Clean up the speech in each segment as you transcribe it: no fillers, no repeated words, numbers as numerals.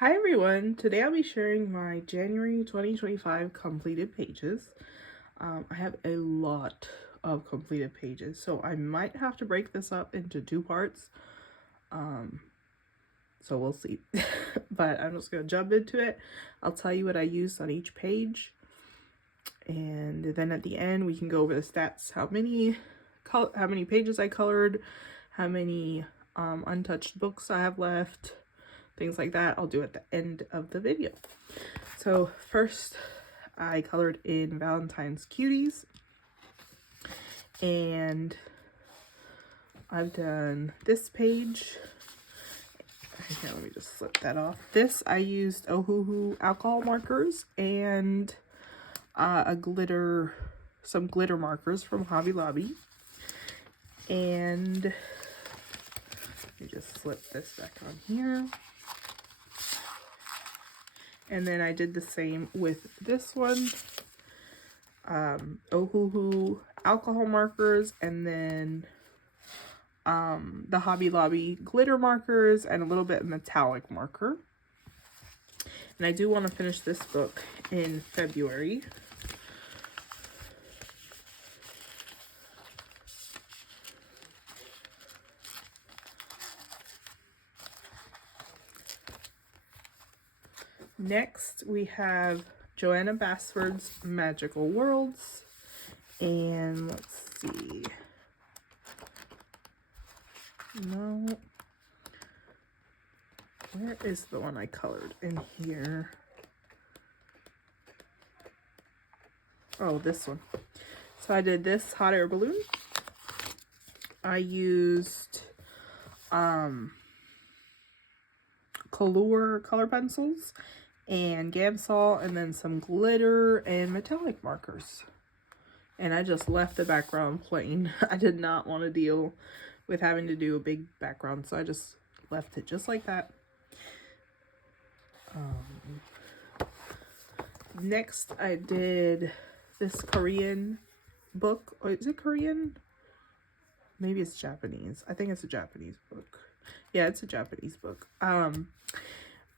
Hi everyone, today I'll be sharing my January 2025 completed pages. I have a lot of completed pages, so I might have to break this up into two parts. So we'll see. But I'm just going to jump into it. I'll tell you what I used on each page. And then at the end we can go over the stats, how many pages I colored, how many untouched books I have left, things like that. I'll do at the end of the video. So first I colored in Valentine's Cuties, and I've done this page. Here, let me just slip that off. This I used Ohuhu alcohol markers and some glitter markers from Hobby Lobby. And let me just slip this back on here. And then I did the same with this one. Ohuhu alcohol markers, and then the Hobby Lobby glitter markers, and a little bit of metallic marker. And I do want to finish this book in February. Next, we have Joanna Basford's Magical Worlds. And let's see. No. Where is the one I colored in here? Oh, this one. So I did this hot air balloon. I used Color color pencils and Gamsol, and then some glitter and metallic markers. And I just left the background plain. I did not want to deal with having to do a big background, so I just left it just like that. Next, I did this Korean book. Oh, is it Korean? Maybe it's Japanese. I think it's a Japanese book. Yeah, it's a Japanese book.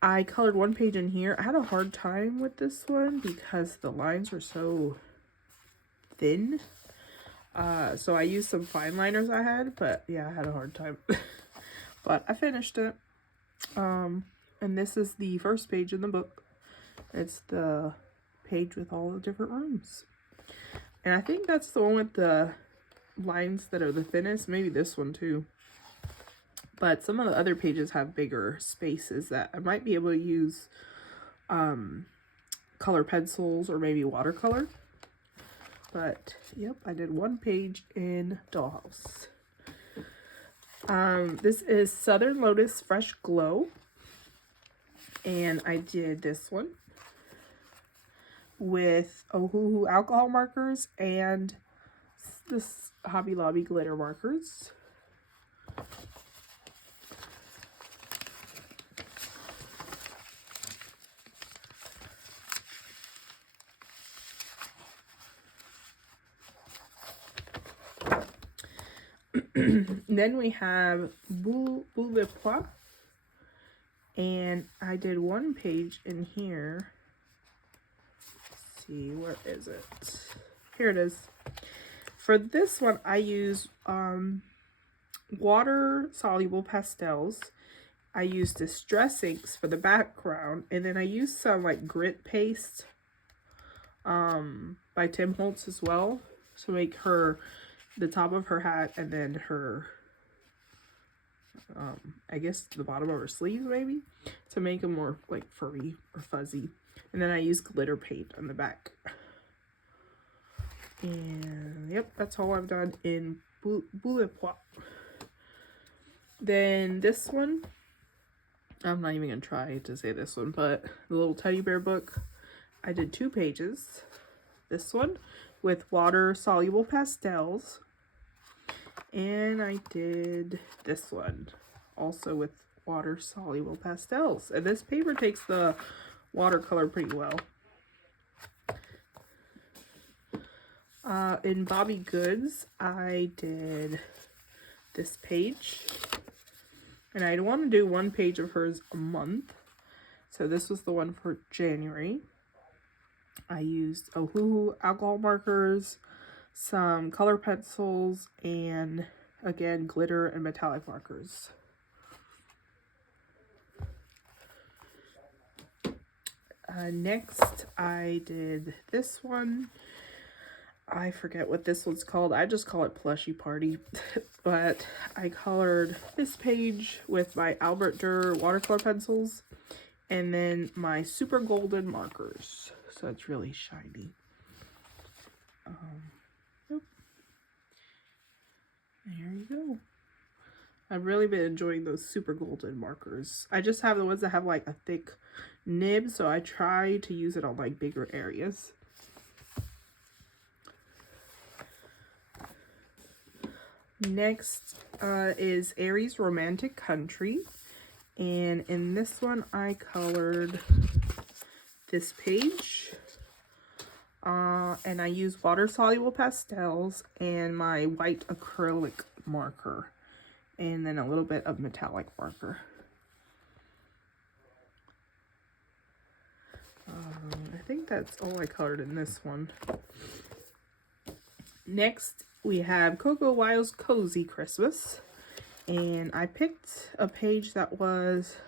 I colored one page in here. I had a hard time with this one because the lines were so thin. So I used some fine liners I had, but yeah, I had a hard time. But I finished it. And this is the first page in the book. It's the page with all the different rooms. And I think that's the one with the lines that are the thinnest. Maybe this one too. But some of the other pages have bigger spaces that I might be able to use color pencils or maybe watercolor. But yep, I did one page in Dollhouse. This is Southern Lotus Fresh Glow. And I did this one with Ohuhu alcohol markers and this Hobby Lobby glitter markers. Then we have Boule de Pois, and I did one page in here. Let's see, where is it? Here it is. For this one, I use water-soluble pastels. I used Distress inks for the background, and then I used some like grit paste by Tim Holtz as well to make the top of her hat, and then her I guess the bottom of her sleeves maybe, to make them more like furry or fuzzy. And then I use glitter paint on the back. And yep, that's all I've done in Boule de Pois. Then this one, I'm not even gonna try to say this one, but the little teddy bear book, I did 2 pages. This one with water soluble pastels, and I did this one also with water soluble pastels. And this paper takes the watercolor pretty well. In Bobby Goods, I did this page, and I want to do one page of hers a month. So this was the one for January. I used Ohuhu alcohol markers, some color pencils, and again, glitter and metallic markers. Next, I did this one. I forget what this one's called. I just call it Plushie Party. But I colored this page with my Albert Durr watercolor pencils and then my super golden markers. So it's really shiny. Yep. There you go. I've really been enjoying those super golden markers. I just have the ones that have like a thick nib, so I try to use it on like bigger areas. Next is Aries Romantic Country, and in this one I colored this page, and I used water soluble pastels and my white acrylic marker, and then a little bit of metallic marker. I think that's all I colored in this one. Next, we have Coco Wild's Cozy Christmas. And I picked a page that was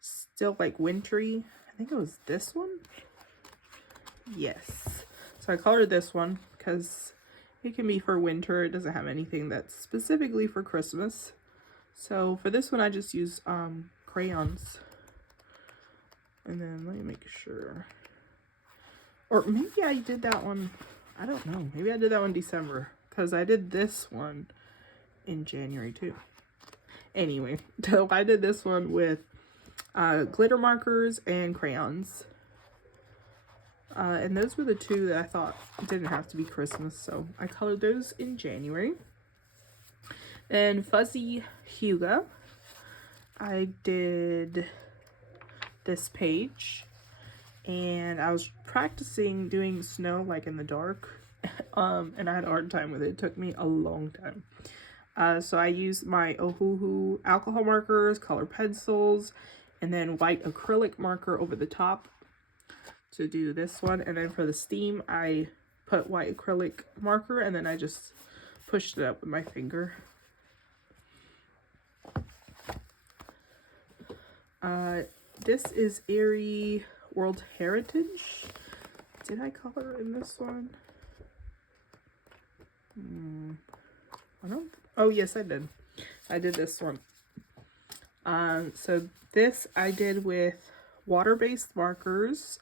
still like wintry. I think it was this one. Yes. So I colored this one because it can be for winter. It doesn't have anything that's specifically for Christmas. So for this one, I just used crayons. And then let me make sure. Or maybe I did that one. I don't know. Maybe I did that one in December. Because I did this one in January too. Anyway, so I did this one with glitter markers and crayons. And those were the two that I thought didn't have to be Christmas. So I colored those in January. And Fuzzy Huga, I did this page, and I was practicing doing snow like in the dark, and I had a hard time with it. It took me a long time. So I used my Ohuhu alcohol markers, color pencils, and then white acrylic marker over the top to do this one. And then for the steam, I put white acrylic marker, and then I just pushed it up with my finger. This is Erie World Heritage. Did I color in this one? I don't. Oh yes, I did. I did this one. So this I did with water-based markers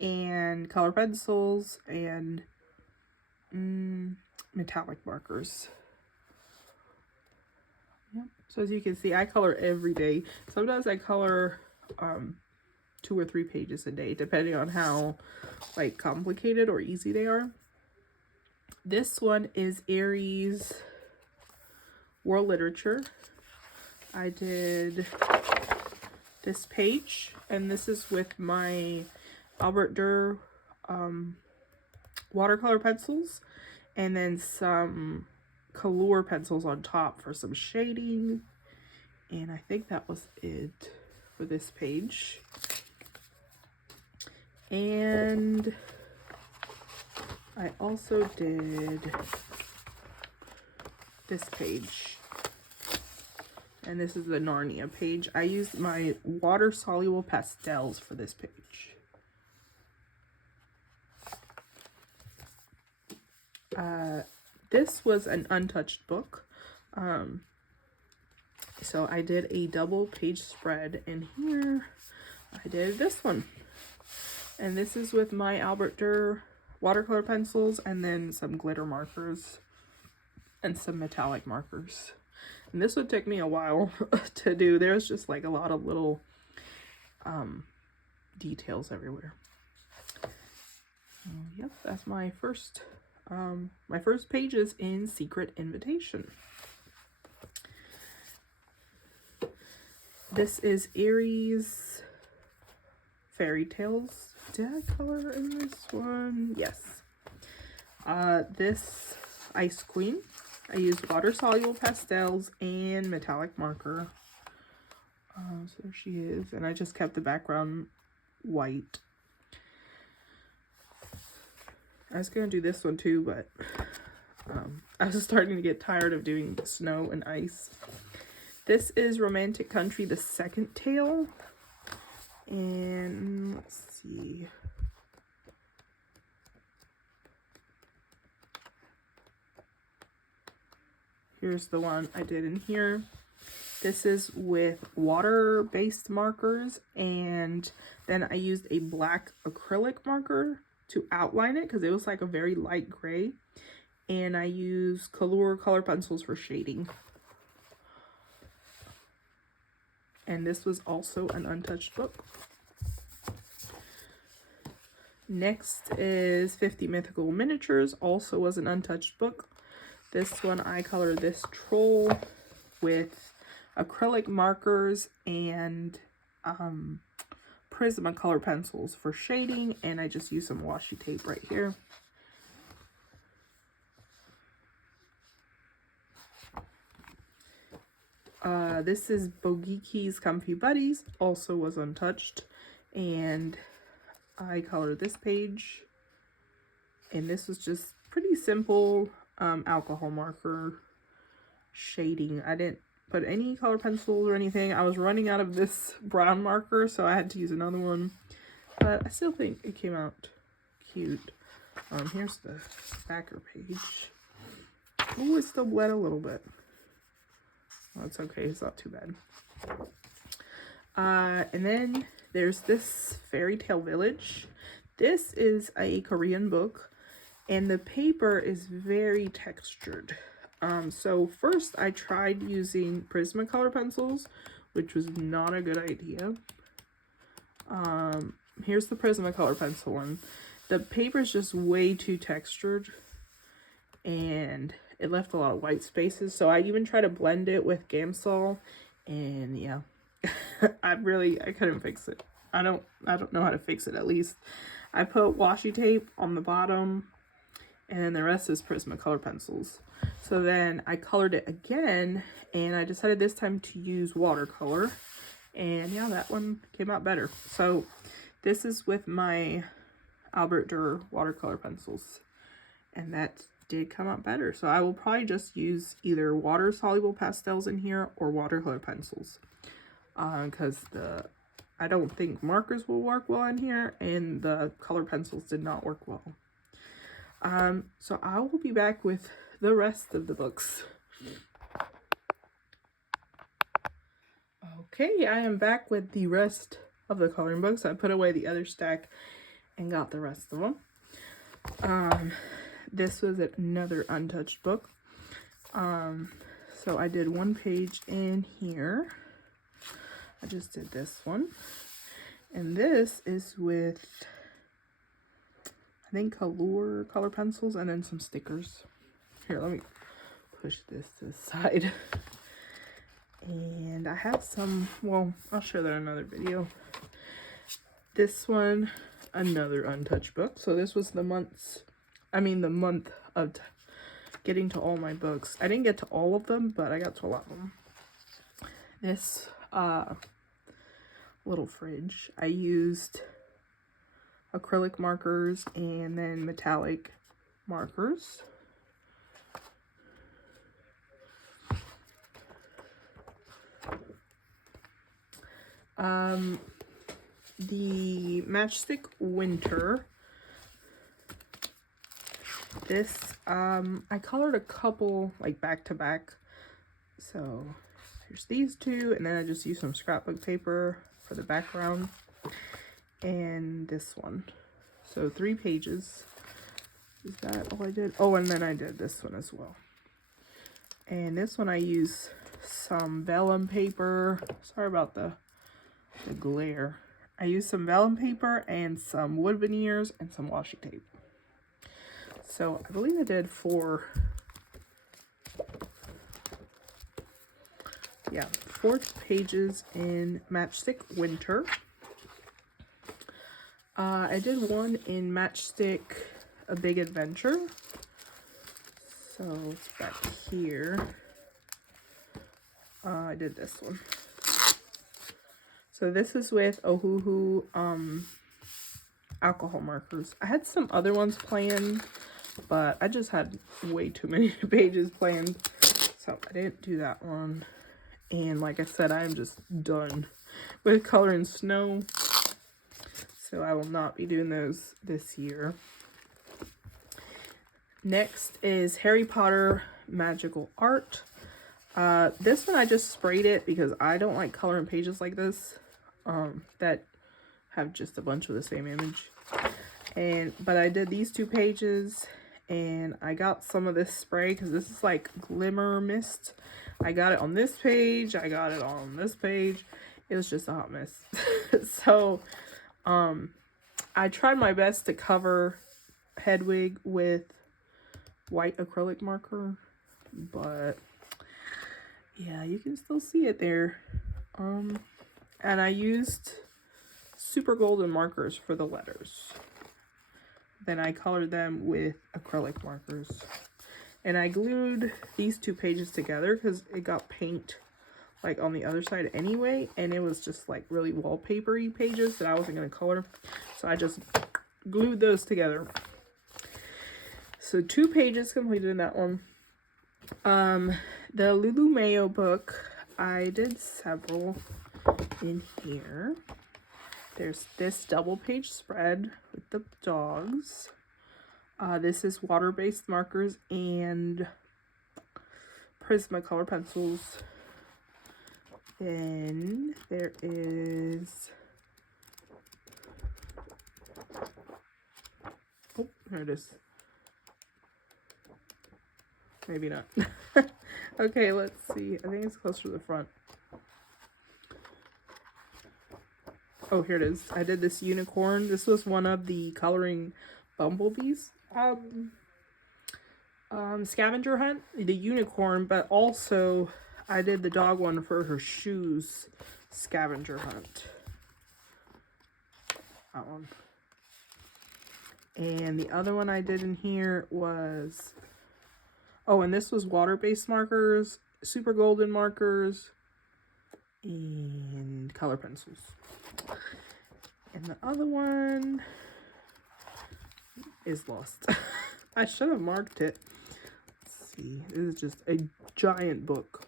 and color pencils and metallic markers. Yep. So as you can see, I color every day. Sometimes I color 2 or 3 pages a day, depending on how like complicated or easy they are. This one is Aries World Literature. I did this page, and this is with my Albert Durr watercolor pencils, and then some Color pencils on top for some shading. And I think that was it for this page. And I also did this page, and this is the Narnia page. I used my water soluble pastels for this page. This was an untouched book. So I did a double page spread, and here I did this one. And this is with my Albert Durr watercolor pencils, and then some glitter markers and some metallic markers. And this would take me a while to do. There's just like a lot of little details everywhere. Yep, that's my first pages in Secret Invitation. This is Aries Fairy Tales. Did I color in this one? Yes. This Ice Queen, I used water soluble pastels and metallic marker. So there she is, and I just kept the background white. I was gonna do this one too, but I was starting to get tired of doing snow and ice. This is Romantic Country, the second tale. And let's see. Here's the one I did in here. This is with water-based markers, and then I used a black acrylic marker to outline it because it was like a very light gray. And I use Color color pencils for shading. And this was also an untouched book. Next is 50 Mythical Miniatures, also was an untouched book. This one I colored this troll with acrylic markers and Prismacolor pencils for shading, and I just used some washi tape right here. This is Bogiki's Comfy Buddies, also was untouched, and I colored this page, and this was just pretty simple alcohol marker shading. I didn't put any color pencils or anything. I was running out of this brown marker, so I had to use another one, but I still think it came out cute. Here's the backer page. Oh, it still bled a little bit. Well, it's okay, it's not too bad. And then there's this Fairy Tale Village. This is a Korean book, and the paper is very textured. So first I tried using Prismacolor pencils, which was not a good idea. Here's the Prismacolor pencil one. The paper is just way too textured, and it left a lot of white spaces, so I even tried to blend it with Gamsol, and yeah, I couldn't fix it. I don't know how to fix it. At least I put washi tape on the bottom, and then the rest is Prismacolor pencils. So then I colored it again, and I decided this time to use watercolor, and yeah, that one came out better. So this is with my Albert Dürer watercolor pencils, and that did come out better. So I will probably just use either water soluble pastels in here or watercolor pencils, because I don't think markers will work well in here, and the color pencils did not work well. So I will be back with the rest of the books. Okay, I am back with the rest of the coloring books. I put away the other stack and got the rest of them. This was another untouched book. So I did one page in here. I just did this one. And this is with, I think, color pencils and then some stickers. Here, let me push this to the side. And I have some, well, I'll share that in another video. This one, another untouched book. So this was the month of getting to all my books. I didn't get to all of them, but I got to a lot of them. This little fridge, I used acrylic markers and then metallic markers. The Matchstick Winter. This, I colored a couple like back to back. So there's these two, and then I just used some scrapbook paper for the background. And this one. So 3 pages. Is that all I did? Oh, and then I did this one as well. And this one I use some vellum paper. Sorry about the glare. I used some vellum paper and some wood veneers and some washi tape. So I believe I did 4 pages in Matchstick Winter. I did one in Matchstick A Big Adventure. So it's back here. I did this one. So this is with Ohuhu alcohol markers. I had some other ones planned, but I just had way too many pages planned, so I didn't do that one. And like I said, I'm just done with coloring snow, so I will not be doing those this year. Next is Harry Potter Magical Art. This one I just sprayed it because I don't like coloring pages like this that have just a bunch of the same image. But I did these 2 pages, and I got some of this spray because this is like glimmer mist. I got it on this page, I got it on this page. It was just a hot mess. So I tried my best to cover Hedwig with white acrylic marker, but yeah, you can still see it there. And I used super golden markers for the letters. Then I colored them with acrylic markers. And I glued these 2 pages together because it got paint like on the other side anyway, and it was just like really wallpapery pages that I wasn't going to color. So I just glued those together. So 2 pages completed in that one. The Lulu Mayo book, I did several in here. There's this double page spread with the dogs. This is water-based markers and Prismacolor pencils. Then there is, oh, there it is. Maybe not. Okay, let's see. I think it's closer to the front. Oh, here it is. I did this unicorn. This was one of the Coloring Bumblebees scavenger hunt, the unicorn, but also I did the dog one for her shoes scavenger hunt. That one. And the other one I did in here was, oh, and this was water-based markers, super golden markers, and color pencils. And the other one is lost. I should have marked it. Let's see. This is just a giant book.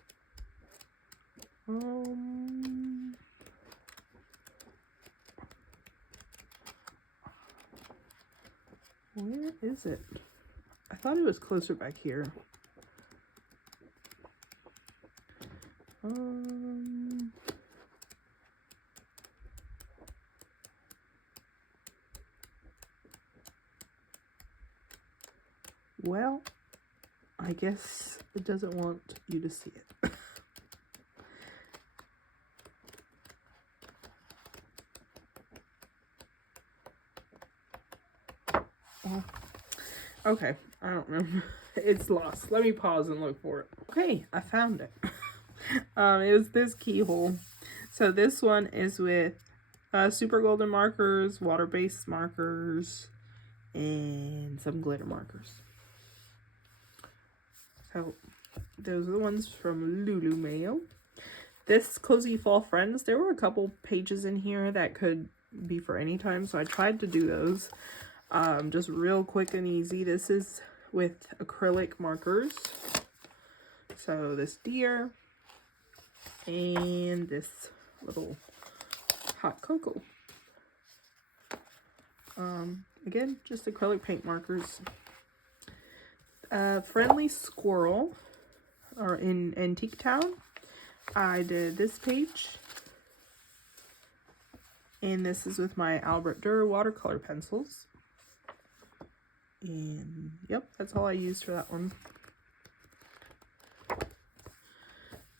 Where is it? I thought it was closer back here. Well, I guess it doesn't want you to see it. Okay, I don't know. It's lost. Let me pause and look for it. Okay, I found it. It was this keyhole. So this one is with super golden markers, water-based markers, and some glitter markers. So those are the ones from Lulu Mayo. This Cozy Fall Friends, there were a couple pages in here that could be for any time, so I tried to do those. Just real quick and easy. This is with acrylic markers. So this deer and this little hot cocoa. Again, just acrylic paint markers. Friendly Squirrel, or in Antique Town, I did this page. And this is with my Albert Durr watercolor pencils. And yep, that's all I used for that one.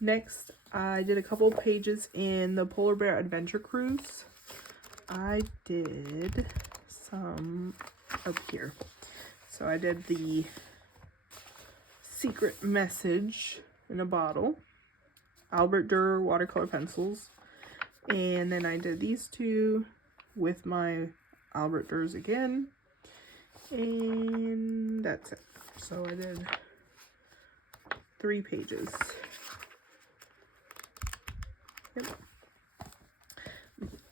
Next, I did a couple pages in the Polar Bear Adventure Cruise. I did some up here. So I did the secret message in a bottle, Albert Durr watercolor pencils. And then I did these 2 with my Albert Durrs again. And that's it. So I did 3 pages. Yep.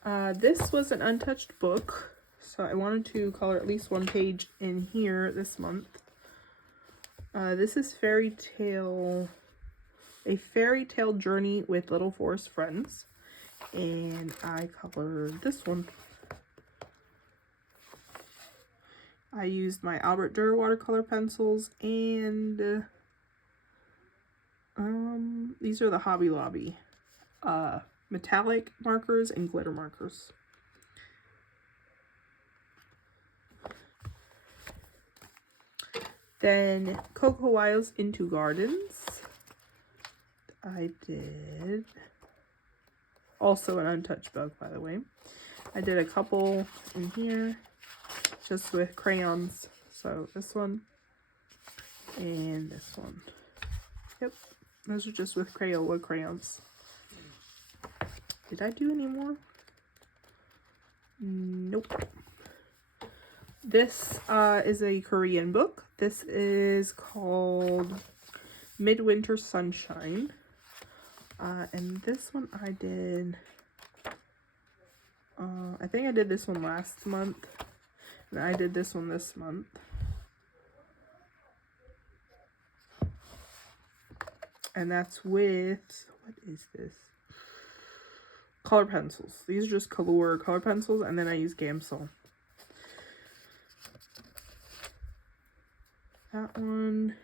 This was an untouched book, so I wanted to color at least one page in here this month. This is A Fairy Tale Journey with Little Forest Friends, and I colored this one. I used my Albert Dürer watercolor pencils, and these are the Hobby Lobby metallic markers and glitter markers. Then Coco Wild's Into Gardens. I did also an untouched book, by the way. I did a couple in here just with crayons. So this one and this one. Yep, those are just with Crayola crayons. Did I do any more? Nope. This is a Korean book. This is called Midwinter Sunshine. And this one I did, I think I did this one last month. And I did this one this month. And that's with, what is this? Color pencils. These are just color pencils, and then I use Gamsol. That one.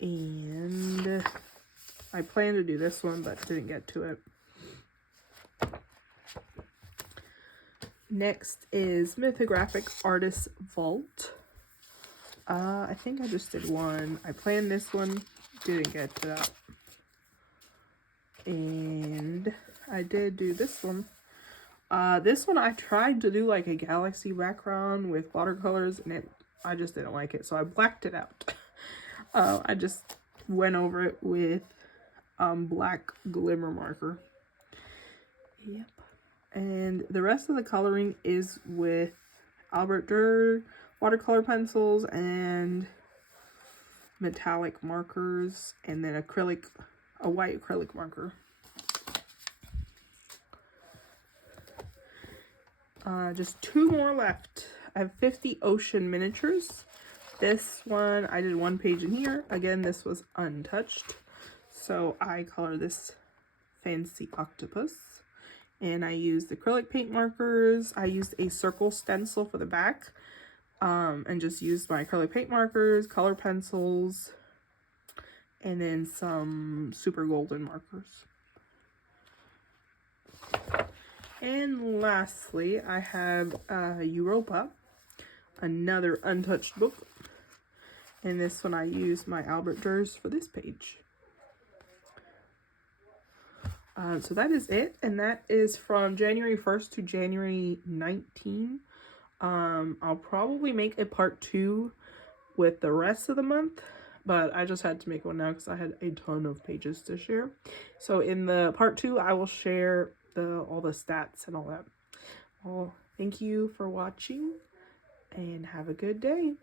And I planned to do this one, but didn't get to it. Next is Mythographic Artist Vault. I think I just did one. I planned this one, didn't get to that. And I did do this one. This one I tried to do like a galaxy background with watercolors, and I just didn't like it, so I blacked it out. I just went over it with black glimmer marker. Yep. And the rest of the coloring is with Albert Dürer watercolor pencils and metallic markers, and then a white acrylic marker. Just two more left. I have 50 ocean miniatures. This one, I did one page in here. Again, this was untouched. So I color this fancy octopus. And I used acrylic paint markers. I used a circle stencil for the back. And just used my acrylic paint markers, color pencils, and then some super golden markers. And lastly, I have Europa, another untouched book. And this one I used my Albert Dürers for this page. So that is it, and that is from January 1st to January 19. I'll probably make a part 2 with the rest of the month, but I just had to make one now because I had a ton of pages to share. So in the part 2, I will share all the stats and all that. Well, thank you for watching, and have a good day.